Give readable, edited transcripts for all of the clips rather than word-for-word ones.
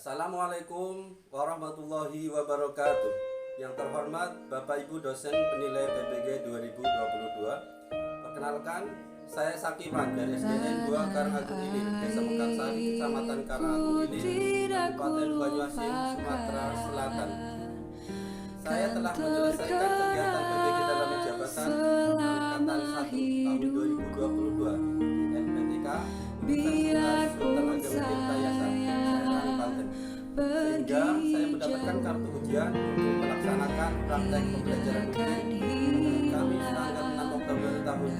Assalamualaikum warahmatullahi wabarakatuh. Yang terhormat Bapak Ibu dosen penilai PPG 2022. Perkenalkan, saya Sakiman dari SDN 2 Karangagung Ilir, Desa Mekarsari, Kecamatan Karangagung Ilir, Kabupaten Banyuasin, Sumatera Selatan. Saya telah menyelesaikan kegiatan PPG dalam jabatan angkatan 1 tahun 2022 NPTK Universitas Sultan Hasanuddin Tayasan, Serang, Banten. Sehingga saya mendapatkan kartu ujian untuk melaksanakan praktek pembelajaran ujian Kamis tanggal 6 Oktober tahun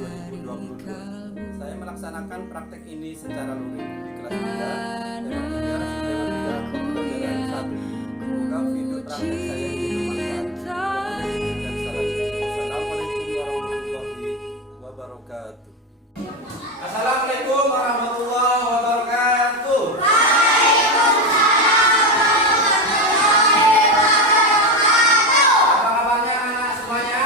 2022. Saya melaksanakan praktek ini secara luring di kelas 3 dengan 3 pembelajaran 1. Semoga video praktek saya ini bermanfaat. Assalamualaikum warahmatullahi wabarakatuh. Assalamualaikum warahmatullahi wabarakatuh. Apa kabarnya anak semuanya?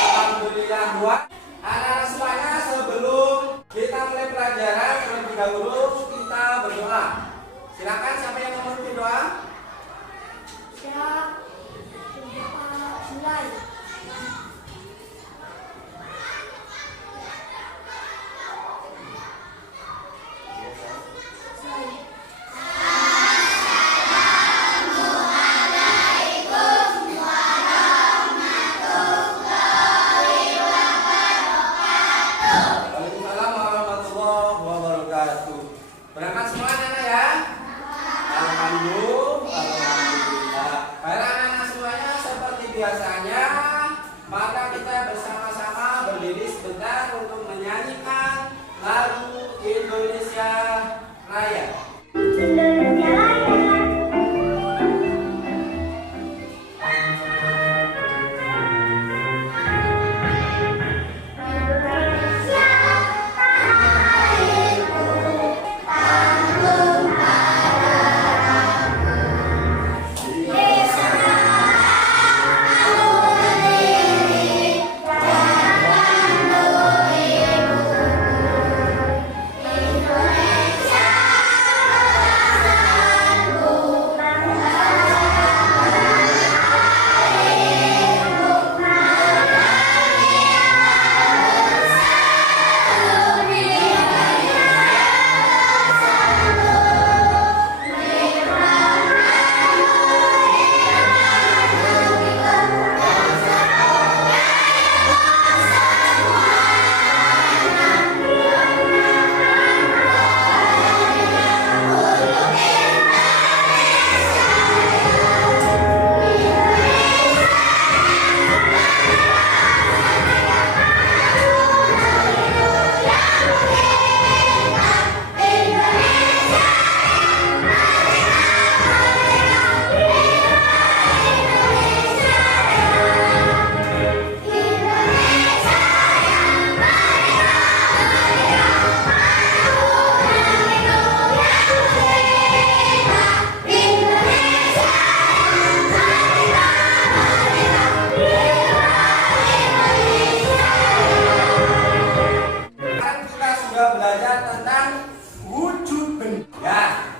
Alhamdulillah buat anak semuanya. Sebelum kita mulai pelajaran, terlebih dahulu kita berdoa. Silakan siapa yang mau memimpin doa? Siap. Mulai. Waalaikumsalam warahmatullahi wabarakatuh. Berangkat semuanya ya? Alhamdulillah. Baiklah anak semuanya, seperti biasanya, maka kita bersama-sama berdiri sebentar untuk menyanyikan lagu Indonesia Raya. Indonesia Raya.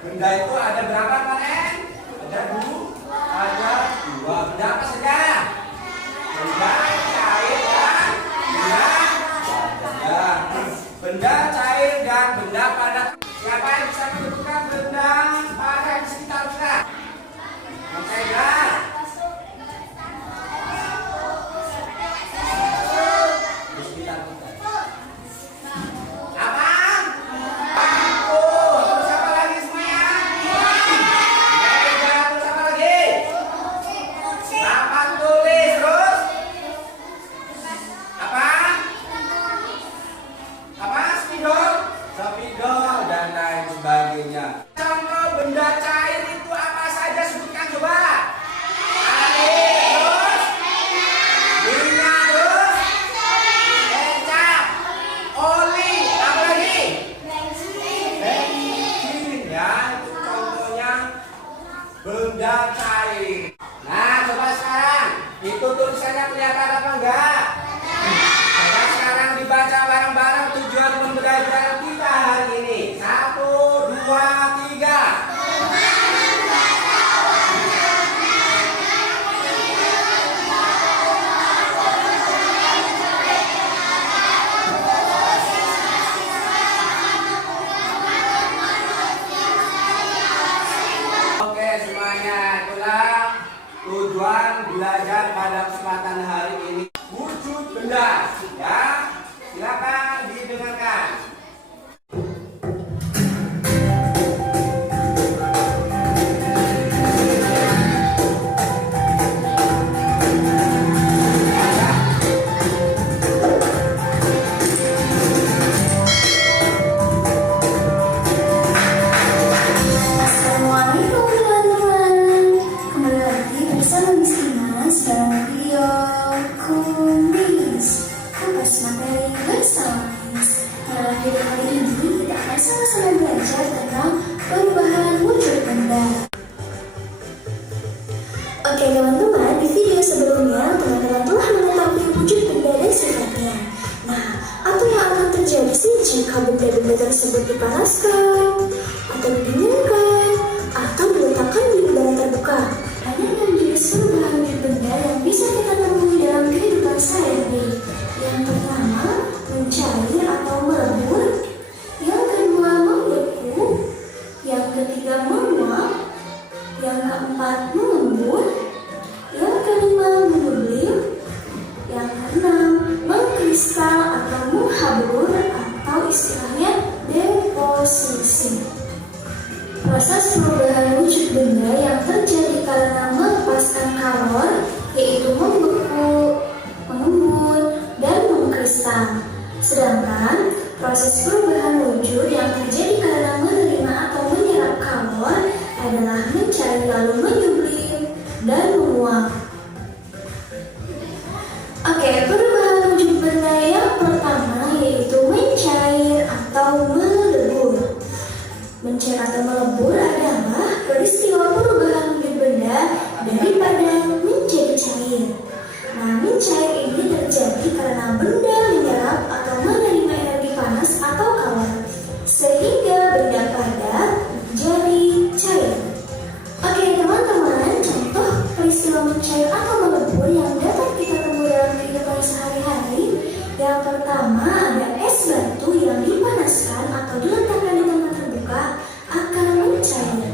Benda itu ada berapa panen? Ada dua. Benda apa saja? Benda cair dan benda cair dan benda padat. Siapa yang bisa menentukan benda padat di sekitar kita? Saya. Di sekitar kita. Contoh benda cair itu apa saja, sebutkan coba. Air, terus minyak, terus kecap, oli, apa lagi? Bensin, ya, itu contohnya benda cair. Nah, coba sekarang itu tulisannya kelihatan apa enggak? Coba sekarang dibaca bareng-bareng tujuan pembelajaran kita hari ini. 1, 2, 3. tujuan belajar pada kesempatan hari ini wujud benda, ya. Silakan didengarkan. Assalamualaikum teman-teman. Kembali lagi bersama Miss Imas dalam video kuis kupas materi bersama Miss. Dalam video kali ini kita akan sama-sama belajar tentang perubahan wujud benda. Oke teman-teman, di video sebelumnya teman-teman telah mengetahui wujud benda dan sifatnya. Nah, apa yang akan terjadi sih jika benda-benda tersebut dipanaskan atau didinginkan atau diletakkan di udara terbuka? Ada 6 jenis perubahan wujud benda yang bisa kita temui dalam kehidupan sehari-hari. Yang pertama, mencair atau melebur. Yang kedua, membeku. Yang ketiga, menguap. Yang keempat, mengembun. Yang kelima, mengguling. Yang keenam, mengkristal atau menghabur atau istilahnya deposisi. Proses perubahan wujud benda yang terjadi karena melepaskan kalor yaitu membeku, mengembun, dan mengkristal. Sedangkan proses perubahan wujud yang terjadi karena menerima atau menyerap kalor adalah mencair lalu menyublim dan menguap. Oke, perubahan wujud benda yang pertama yaitu mencair atau melebur. Mencair atau melebur adalah peristiwa perubahan wujud benda daripada menjadi cair. Nah, mencair ini terjadi karena benda menyerap atau menerima energi panas atau kalor, sehingga benda padat menjadi cair. Oke teman-teman, contoh peristiwa mencair atau melebur yang dapat kita temui dalam kehidupan sehari-hari. Yang pertama ada es batu yang dipanaskan atau diletakkan di tempat terbuka akan mencair.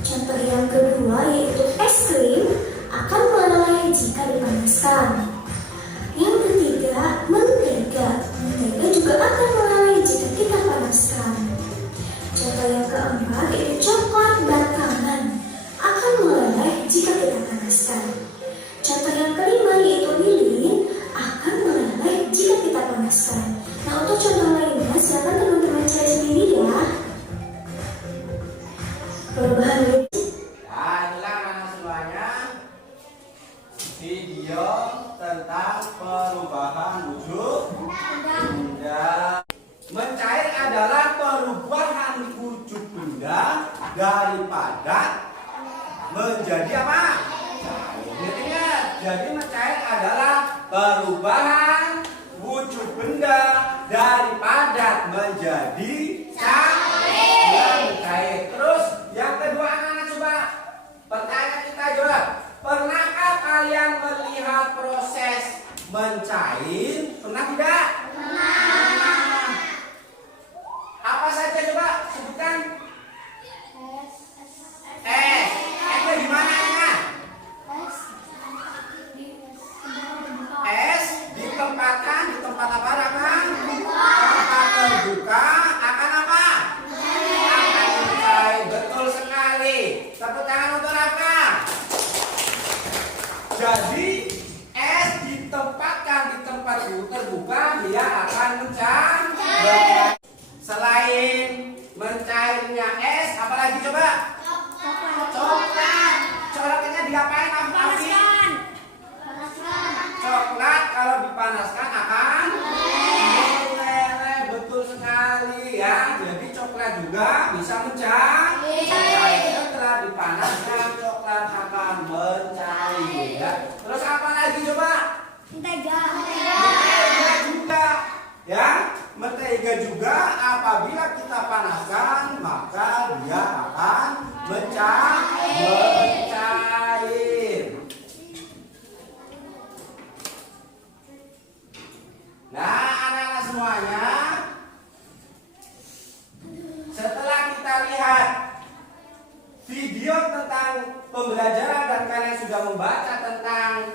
Contoh yang kedua yaitu es krim akan meleleh jika dipanaskan. Yang ketiga, mentega. Mentega juga akan meleleh jika kita panaskan. Contoh yang keempat yaitu coklat bakaran akan meleleh jika kita panaskan. Contoh yang kelima yaitu lilin akan meleleh jika kita panaskan. Nah, untuk contoh lainnya silakan teman-teman cari sendiri ya. Perubahan wujud. Nah, inilah anak semuanya video tentang perubahan wujud benda. Mencair adalah perubahan wujud benda dari padat menjadi apa? Ingat, jadi mencair adalah perubahan wujud benda dari padat menjadi cair. Terus yang kedua anak-anak coba pertanyaan kita jawab. Pernahkah kalian melihat proses mencair? Pernah tidak? Pernah. Apa saja coba sebutkan? Esnya di mana ya? Es ditempatkan di tempat apa, Raka? Tempat terbuka akan apa? Akan mencair. Betul sekali. Tepuk tangan untuk Raka. Jadi es ditempatkan di tempat terbuka dia akan mencair. Selain mencairnya es, apalagi coba? Coklat. Coklatnya diapain? Coklat kalau dipanaskan akan meleleh. Betul sekali ya. Jadi coklat juga bisa mencair. Setelah dipanaskan coklat akan mencair ya. Terus apa lagi coba? Mentega juga ya. Mentega juga apabila kita panaskan maka dia akan mencair. Nah, anak-anak semuanya, setelah kita lihat video video tentang pembelajaran dan kalian sudah membaca tentang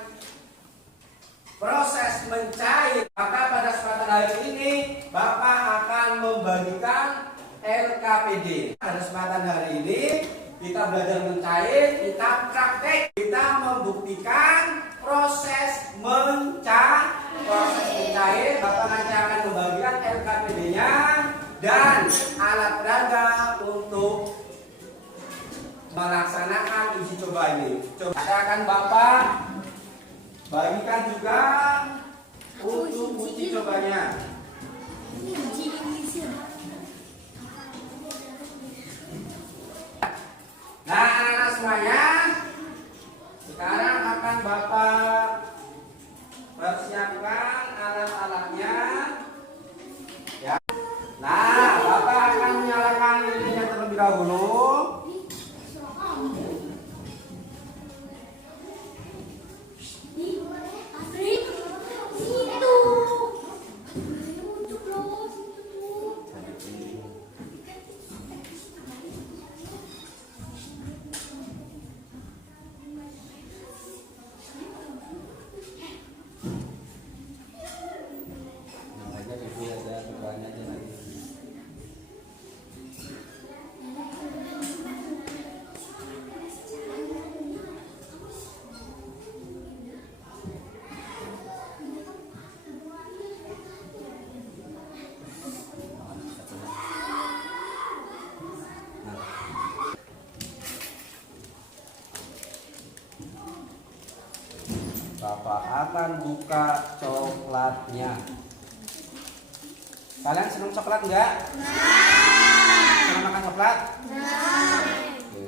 proses mencair, maka pada kesempatan hari ini Bapak akan membagikan LKPD. Pada kesempatan hari ini kita belajar mencair, kita praktek, kita membuktikan proses mencair. Bapak nanti akan membagikan LKPD-nya dan alat peraga untuk melaksanakan uji coba ini. Akan Bapak bagikan juga untuk uji cobanya. Nah, anak-anak semuanya, sekarang akan Bapak persiapkan alat-alatnya. Ya. Nah, Bapak akan menyalakan lilinnya terlebih dahulu. Bapak akan buka coklatnya. Kalian senang coklat enggak? Senang makan coklat? Oke.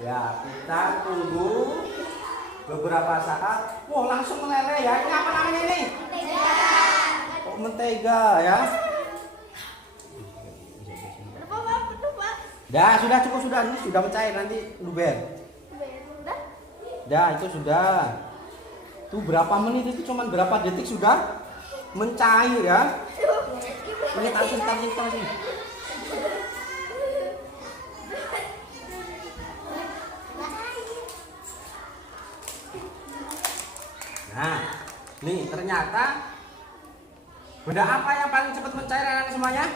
Ya, kita tunggu beberapa saat. Wah, langsung meleleh ya. Ini apa namanya ini? Mentega. Oh, mentega ya. Dah, sudah cukup sudah. Ini sudah mencair, nanti luber. Dah, itu sudah. Tuh berapa menit itu, cuman berapa detik sudah mencair ya. Ini tarik. Nah, nih ternyata benda apa yang paling cepat mencair anak semuanya?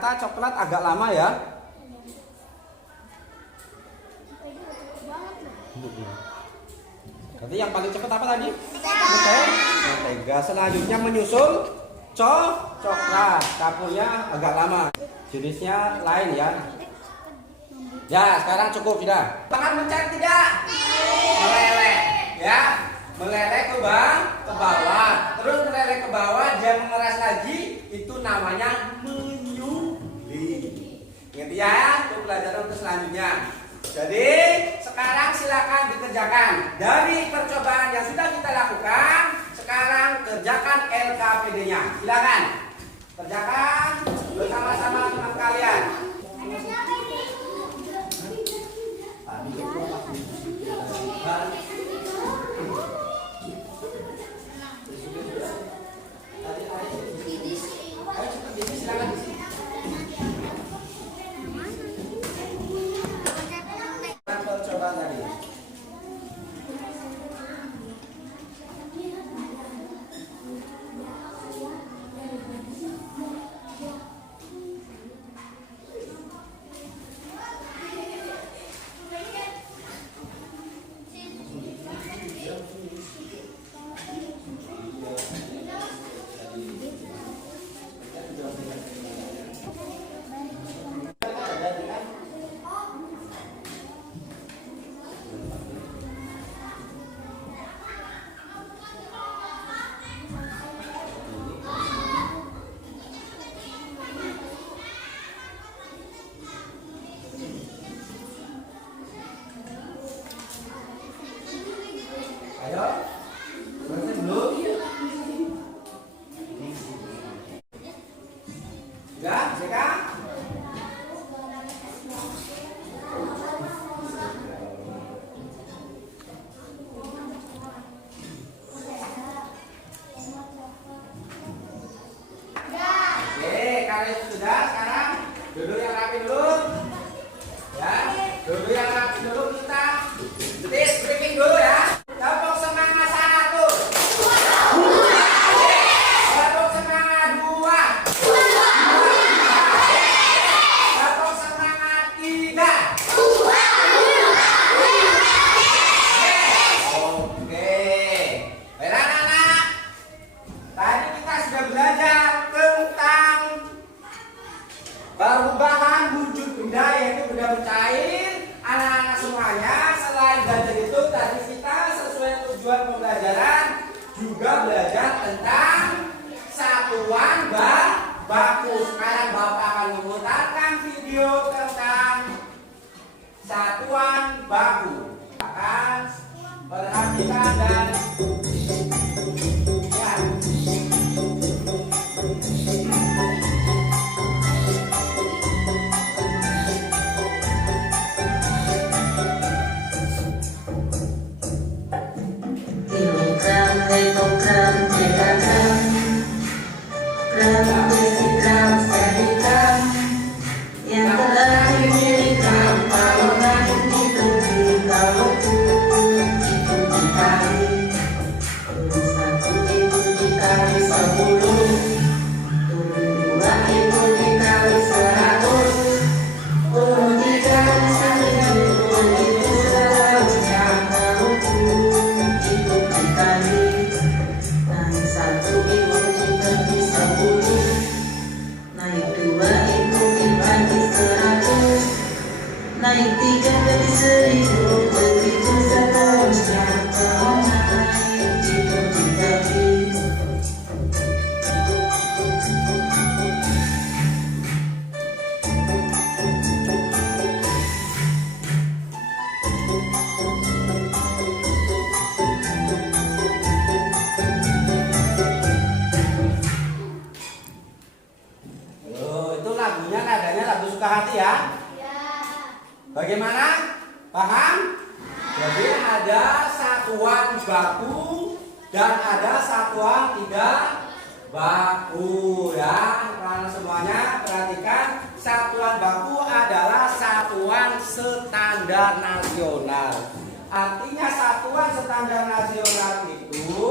Ternyata coklat agak lama ya. Berarti yang paling cepat apa tadi? Mentega. Selanjutnya menyusul coklat. Kapurnya agak lama. Jenisnya lain ya. Ya, sekarang cukup sudah. Tangan mencair tidak? Meleleh ya. Meleleh ke bawah. Terus meleleh ke bawah, dia mengeras lagi. Itu namanya menyuli. Ingat ya, itu pelajaran untuk selanjutnya. Jadi sekarang silakan dikerjakan. Dari percobaan yang sudah kita lakukan, sekarang kerjakan LKPD-nya. Silakan kerjakan bersama-sama dengan kalian. Percobaan tadi. mencair. Anak-anak semuanya, selain belajar itu tadi kita sesuai tujuan pembelajaran juga belajar tentang satuan baku. Sekarang Bapak akan memutarkan video tentang satuan baku. Akan perhatikan dan ya. Kilogram, hektogram, dekagram, gram, desigram, sentigram, yang terakhir miligram, kalogram, itu dikalogram, itu dikali, turun 1 itu dikali 10, turun 2 itu dikali 100, turun 3 1000, itu seharusnya kalogram, itu dikali, naik 1 itu dibagi 10, naik 2 itu dibagi 100, naik 3 jadi 1000, begitu seterusnya. Kalau naik itu dibagi. Oh, itu lagunya nadanya lagu suka hati ya? Bagaimana? Paham? Jadi ada satuan baku dan ada satuan tidak baku ya. Karena semuanya perhatikan, satuan baku adalah satuan standar nasional. Artinya satuan standar nasional itu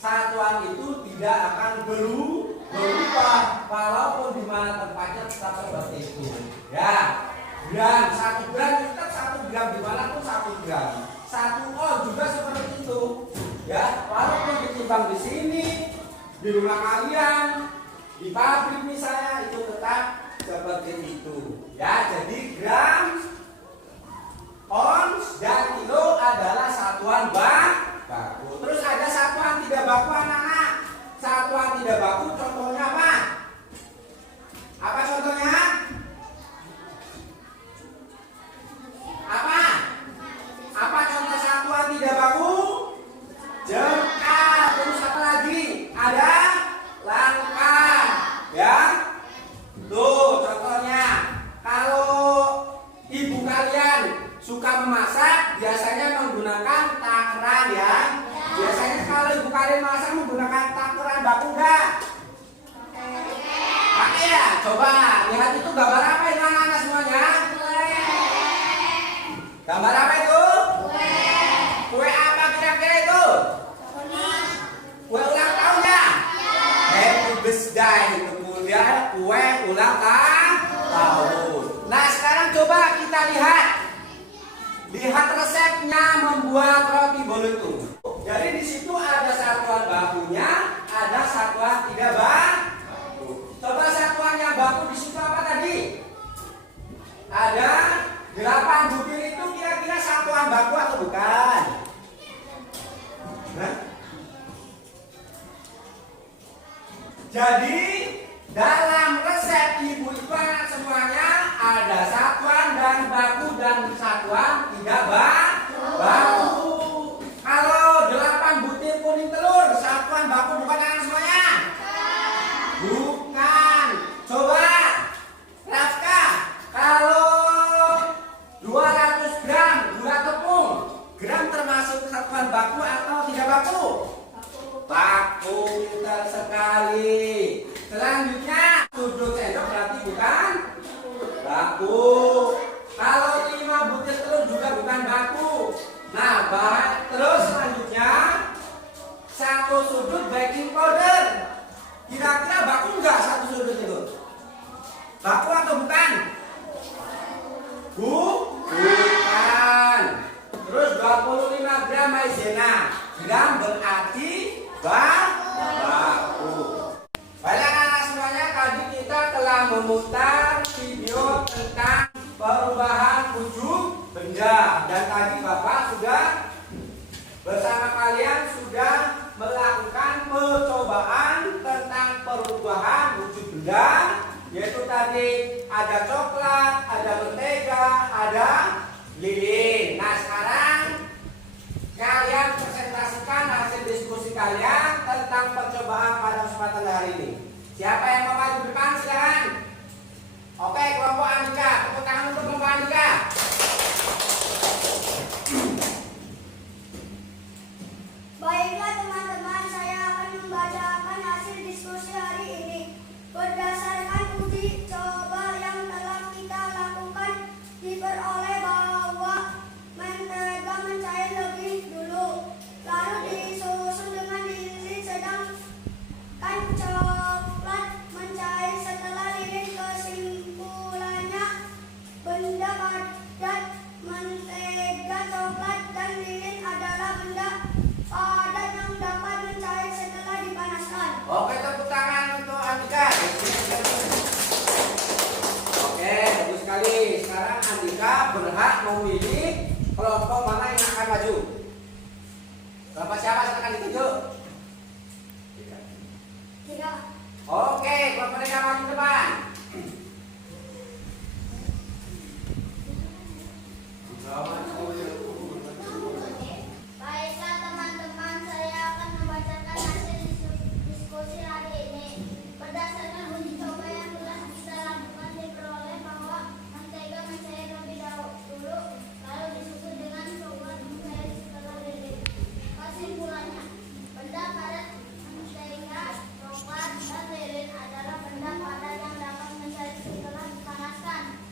satuan itu tidak akan berubah walaupun di mana tempatnya tetap seperti itu. Ya, gram 1 gram tetap 1 gram dimanapun 1 gram. 1 on juga seperti itu. Ya, walaupun ditimbang di sini, di rumah kalian, di pabrik misalnya itu tetap seperti itu. Ya, jadi gram, ons dan kilo adalah satuan baku. Terus ada satuan tidak baku anak-anak. Satuan tidak baku contohnya apa? Apa contohnya? Apa? Apa contoh satuan tidak baku? Jengkal. Terus apa lagi? Ada langka. Ya. Tuh contohnya. Kalau ibu kalian suka memasak, biasanya menggunakan takaran ya. Biasanya kalau ibu kalian masak menggunakan takaran baku enggak? Pakai ya? Coba lihat itu gambar apa itu anak-anak semuanya? Gambar apa itu? Kue apa kira-kira itu? Kue ulang tahun ya? Happy birthday. Kemudian kue ulang tahun. Nah sekarang coba kita lihat. Lihat resepnya membuat roti bolu itu. Jadi di situ ada satuan bakunya, ada satuan tidak baku. Coba satuan yang baku di situ apa tadi? Ada 8 butir itu kira-kira satuan baku atau bukan? Nah? Jadi dalam resep ibu itu anak semuanya ada satuan dan baku dan satuan tidak baku. Kalau 8 butir kuning telur satuan baku bukan anak semuanya? Bukan. Coba Rafka, kalau 200 gram gula tepung, gram termasuk satuan baku atau tidak baku? Baku, pintar sekali. Selanjutnya sudut sendok berarti bukan baku. Kalau 5 butir telur juga bukan baku. Nah, terus selanjutnya 1 sudut baking powder. Kira-kira baku enggak 1 sudut itu? Baku atau bukan? Bukan. Terus 25 gram maizena. Gram berarti baku. Baiklah anak-anak semuanya, tadi kita telah memutar video tentang Sudah, dan tadi Bapak sudah bersama kalian sudah melakukan percobaan tentang perubahan wujud benda, yaitu tadi ada coklat, ada mentega, ada lilin. Nah sekarang kalian presentasikan hasil diskusi kalian tentang percobaan pada kesempatan hari ini. Siapa yang mau maju depan silahkan. Oke, kelompok Andika, tepuk tangan untuk kelompok Andika. Baiklah teman-teman, saya akan membacakan hasil diskusi hari ini. Berdasarkan uji coba yang telah kita lakukan, diperoleh bahwa mentega mencair lebih dulu, lalu disusul dengan lilin, sedangkan coklat mencair setelah lilin. Kesimpulannya, benda padat, mentega, coklat, dan lilin adalah benda padat yang dapat mencair setelah dipanaskan. Oke, tepuk tangan untuk Andika. Oke, bagus sekali. Sekarang Andika berhak memilih kelompok mana yang akan maju. Kelompok siapa silakan ditunjuk. Tidak. Oke, kelompok mereka maju depan. Baiklah teman-teman, saya akan membacakan hasil diskusi hari ini. Berdasarkan uji coba yang telah kita lakukan, diperoleh bahwa mentega mencair lebih dulu, lalu disusul dengan coklat mencair setelah lilin. Kesimpulannya, benda padat, mentega, coklat, dan lilin adalah benda padat yang dapat mencair setelah dipanaskan.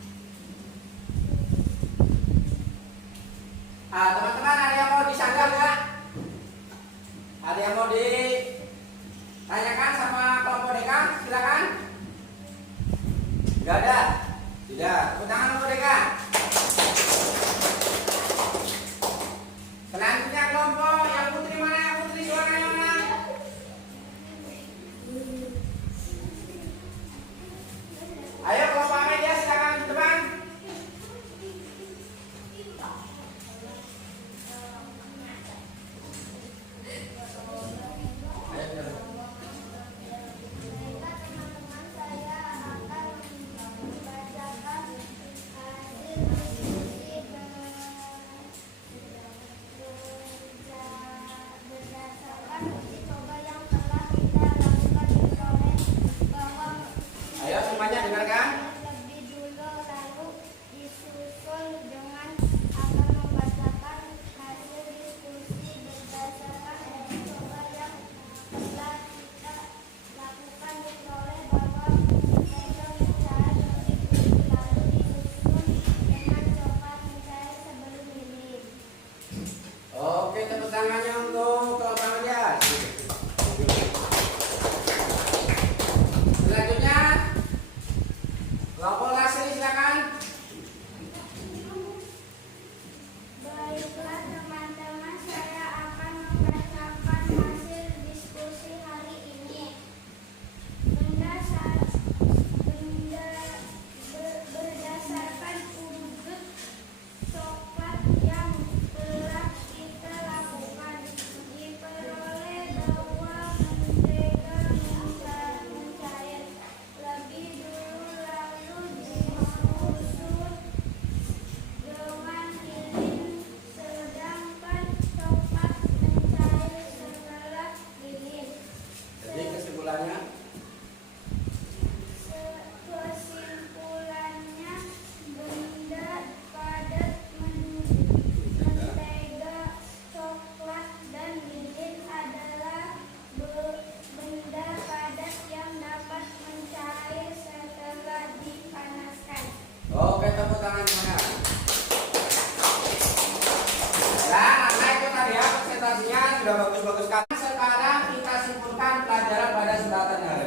Teman-teman, ada yang mau disanggah nggak? Ada yang mau ditanyakan sama kelompok Deka? Silakan. Nggak ada? Tidak. Tepuk tangan kelompok Deka. Selanjutnya kelompok yang putri mana? Putri suaranya mana? Ayo kelompok media silakan di depan. Baiklah teman-teman, saya akan membacakan hasil diskusi berdasarkan uji coba yang telah kita lakukan, diperoleh bahwa Ayo semuanya dengarkan. lebih dulu, lalu disusul dengan akan membacakan hasil diskusi berdasarkan uji coba yang telah kita lakukan, diperoleh bahwa mentega mencair lebih dulu, lalu disusul dengan coklat mencair sebelum lilin. Oke, tepuk tangannya untuk kelompok media. Selanjutnya kelompok Lasri silakan. Baiklah teman-teman, saya akan membacakan hasil diskusi hari ini. Berdasarkan wujud coklat yang telah kita lakukan, diperoleh bahwa mentega mencair lebih dulu, lalu disusul dengan lilin, sedangkan coklat mencair setelah lilin. Jadi kesimpulannya, Kesimpulannya, benda padat, mentega, coklat, dan lilin adalah benda padat yang dapat mencair setelah dipanaskan. oke tepuk tangan semuanya. Dan nah itu tadi ya presentasinya sudah bagus-bagus kan. Sekarang kita simpulkan pelajaran pada kesempatan hari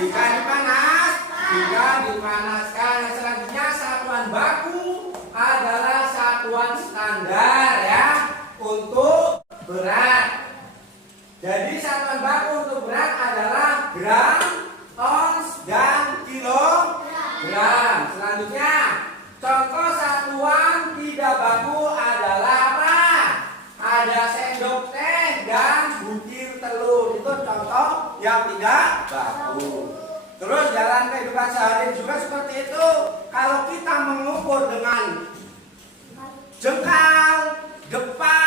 Jika dipanaskan. Nah, selanjutnya satuan baku adalah satuan standar ya untuk berat. Jadi satuan baku untuk berat adalah gram, ons, dan kilogram. Selanjutnya contoh satuan tidak baku adalah apa? Ada sendok teh dan butir telur. Itu contoh yang tidak baku. Terus jalan kehidupan sehari juga seperti itu. Kalau kita mengukur dengan jengkal, gepa,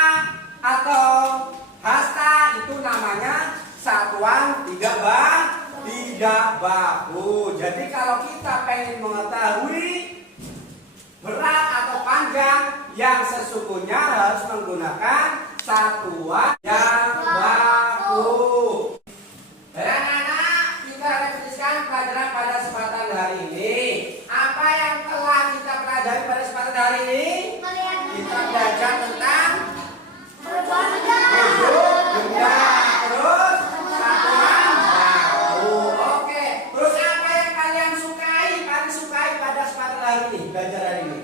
atau hasta, itu namanya satuan tidak baku. Jadi kalau kita pengen mengetahui berat atau panjang yang sesungguhnya harus menggunakan satuan yang baku. Anak-anak, kita revisikan pelajaran pada kesempatan hari ini. Apa yang telah kita pelajari pada kesempatan hari ini? Kita belajar tentang wujud, benda, terus satuan baku. Oke, terus apa yang kalian sukai? Paling sukai pada kesempatan hari ini, belajar hari ini?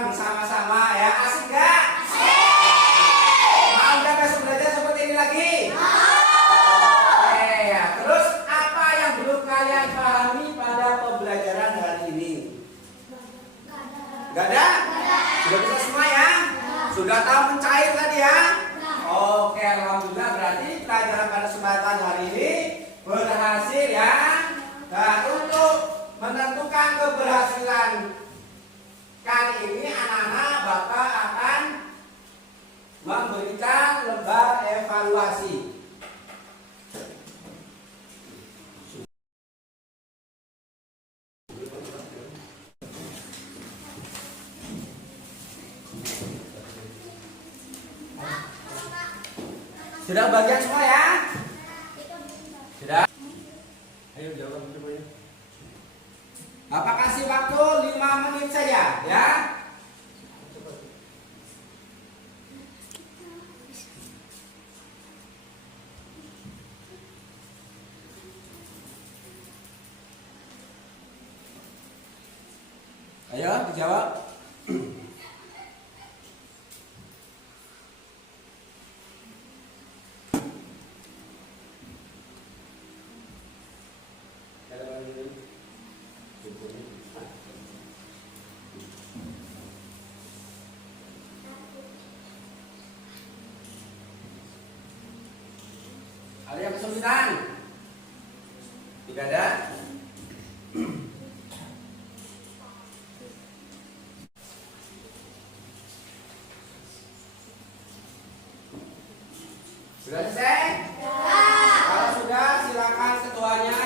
Bersama-sama ya, asik gak? Mau gak besok belajar seperti ini lagi? Ya. Terus apa yang belum kalian pahami pada pembelajaran hari ini? Gak ada? Sudah bisa semua ya? Sudah tahu mencair tadi ya? Oke, alhamdulillah, berarti pelajaran pada kesempatan hari ini berhasil ya. Nah, untuk menentukan keberhasilan kali ini anak-anak, Bapak akan memberikan lembar evaluasi. Sudah bagian semua ya? Sudah? Ayo jawab semuanya. Bapak kasih waktu 5 menit saja ya. Ayo dijawab. Ada yang kesulitan? Tidak ada? Sudah selesai? Kalau sudah, silakan ketuanya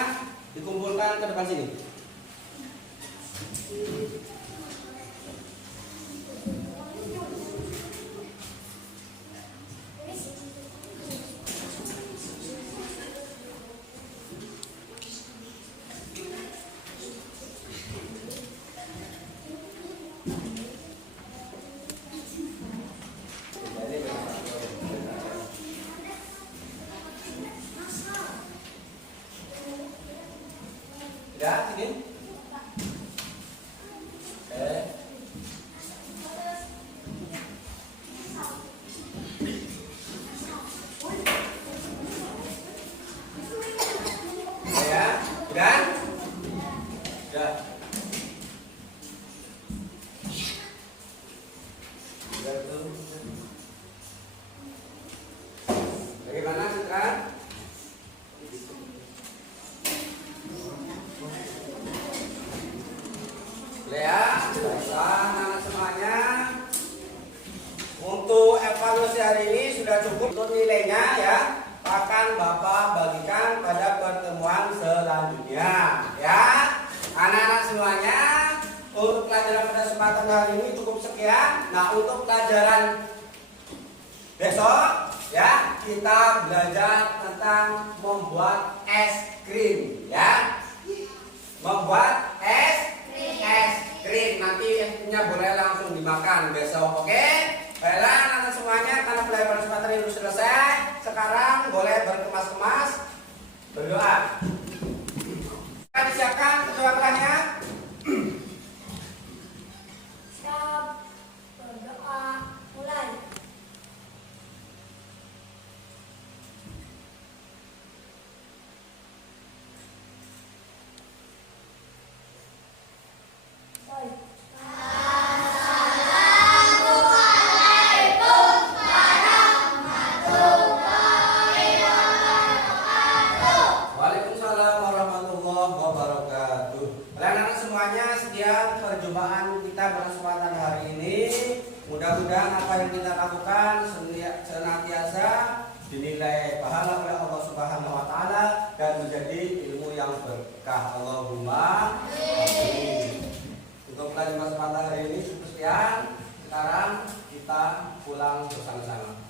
dikumpulkan ke depan sini. Ya, sini. Ya, udah? Udah. Udah tuh. Bagaimana sekarang? Ya, baiklah semuanya. Untuk evaluasi hari ini sudah cukup. Untuk nilainya ya akan Bapak bagikan pada pertemuan selanjutnya. Ya, anak-anak semuanya. Untuk pelajaran pada kesempatan hari ini cukup sekian. Nah, untuk pelajaran besok ya kita belajar tentang membuat es krim ya. Membuat es krim nanti esnya boleh langsung dimakan besok, oke? Baiklah anak-anak semuanya, karena pelajaran kesempatan ini sudah selesai. Sekarang boleh berkemas-kemas berdoa. Kita disiapkan ketua kelasnya. Siap, berdoa, mulai. Waalaikumsalam warahmatullahi wabarakatuh. Anak-anak semuanya, sekian perjumpaan kita berkesempatan hari ini. Mudah-mudahan apa yang kita lakukan senantiasa dinilai pahala oleh Allah Subhanahu wa taala dan menjadi ilmu yang berkah. Allahumma amin. Untuk pelajaran kesempatan hari ini cukup sekian. Sekarang kita pulang bersama-sama.